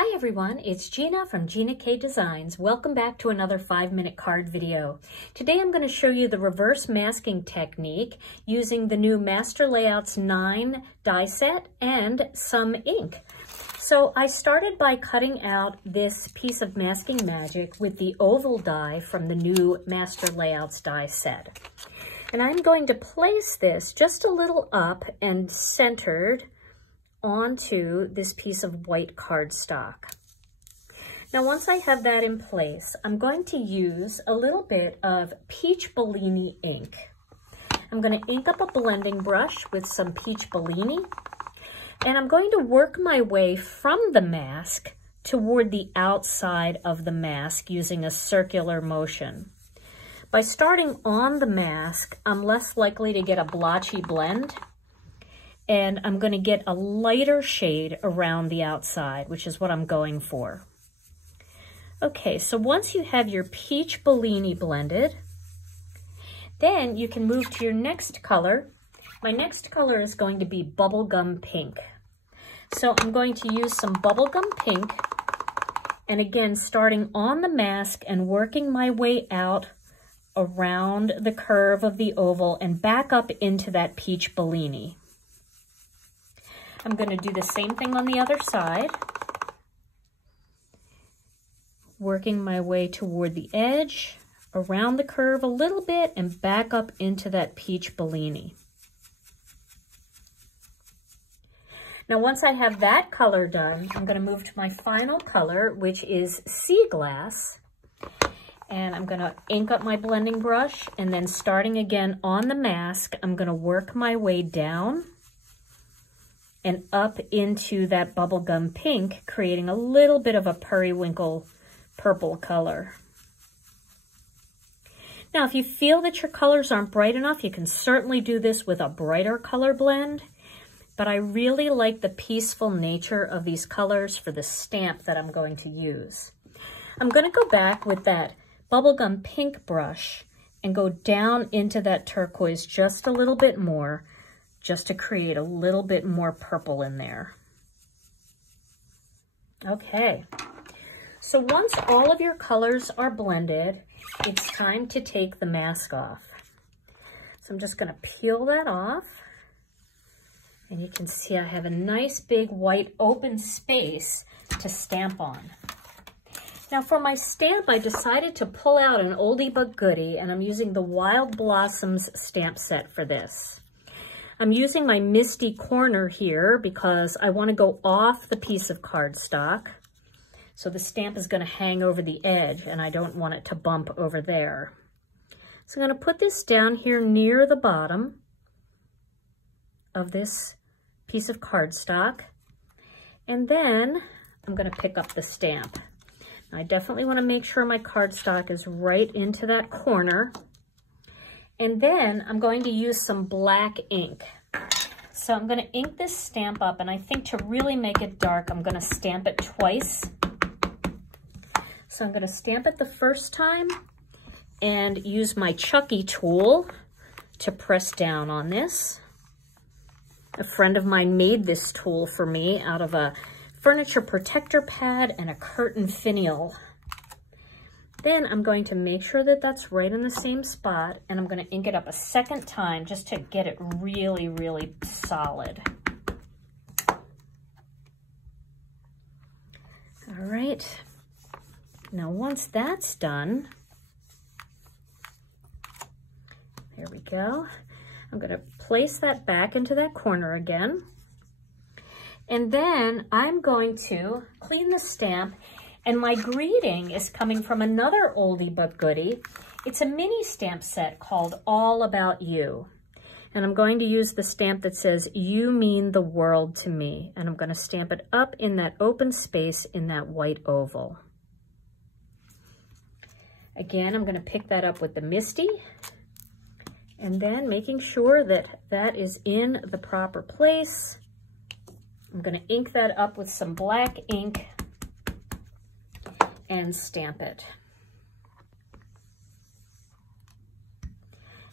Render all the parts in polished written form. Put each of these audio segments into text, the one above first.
Hi everyone, it's Gina from Gina K Designs. Welcome back to another 5-minute card video. Today I'm going to show you the reverse masking technique using the new Master Layouts 9 die set and some ink. So I started by cutting out this piece of masking magic with the oval die from the new Master Layouts die set. And I'm going to place this just a little up and centered onto this piece of white cardstock. Now, once I have that in place, I'm going to use a little bit of Peach Bellini ink. I'm going to ink up a blending brush with some Peach Bellini, and I'm going to work my way from the mask toward the outside of the mask using a circular motion. By starting on the mask, I'm less likely to get a blotchy blend, and I'm going to get a lighter shade around the outside, which is what I'm going for. Okay, so once you have your Peach Bellini blended, then you can move to your next color. My next color is going to be Bubblegum Pink. So I'm going to use some Bubblegum Pink, and again, starting on the mask and working my way out around the curve of the oval and back up into that Peach Bellini. I'm going to do the same thing on the other side, working my way toward the edge, around the curve a little bit, and back up into that Peach Bellini. Now, once I have that color done, I'm going to move to my final color, which is Sea Glass. And I'm going to ink up my blending brush, and then starting again on the mask, I'm going to work my way down and up into that Bubblegum Pink, creating a little bit of a periwinkle purple color. Now, if you feel that your colors aren't bright enough, you can certainly do this with a brighter color blend, but I really like the peaceful nature of these colors for the stamp that I'm going to use. I'm going to go back with that Bubblegum Pink brush and go down into that turquoise just a little bit more, just to create a little bit more purple in there. Okay, so once all of your colors are blended, it's time to take the mask off. So I'm just going to peel that off, and you can see I have a nice big white open space to stamp on. Now for my stamp, I decided to pull out an oldie but goodie, and I'm using the Wild Blossoms stamp set for this. I'm using my Misty corner here because I want to go off the piece of cardstock. So the stamp is going to hang over the edge, and I don't want it to bump over there. So I'm going to put this down here near the bottom of this piece of cardstock. And then I'm going to pick up the stamp. Now, I definitely want to make sure my cardstock is right into that corner. And then I'm going to use some black ink. So I'm going to ink this stamp up, and I think to really make it dark, I'm going to stamp it twice. So I'm going to stamp it the first time and use my Chucky tool to press down on this. A friend of mine made this tool for me out of a furniture protector pad and a curtain finial. Then I'm going to make sure that that's right in the same spot, and I'm going to ink it up a second time just to get it really, really solid. All right. Now, once that's done, there we go. I'm going to place that back into that corner again. And then I'm going to clean the stamp. And my greeting is coming from another oldie but goodie. It's a mini stamp set called All About You. And I'm going to use the stamp that says, "You mean the world to me." And I'm going to stamp it up in that open space in that white oval. Again, I'm going to pick that up with the Misty. And then making sure that that is in the proper place, I'm going to ink that up with some black ink and stamp it.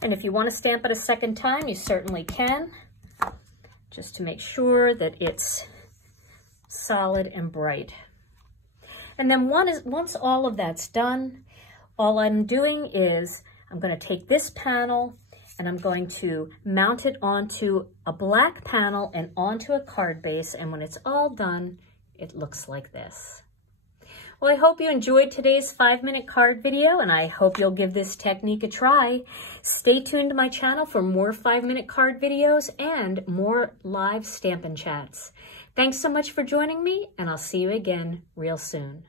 And if you want to stamp it a second time, you certainly can, just to make sure that it's solid and bright. And then once all of that's done, all I'm doing is I'm going to take this panel and I'm going to mount it onto a black panel and onto a card base. And when it's all done, it looks like this. Well, I hope you enjoyed today's 5-minute card video, and I hope you'll give this technique a try. Stay tuned to my channel for more 5-minute card videos and more live Stampin' Chats. Thanks so much for joining me, and I'll see you again real soon.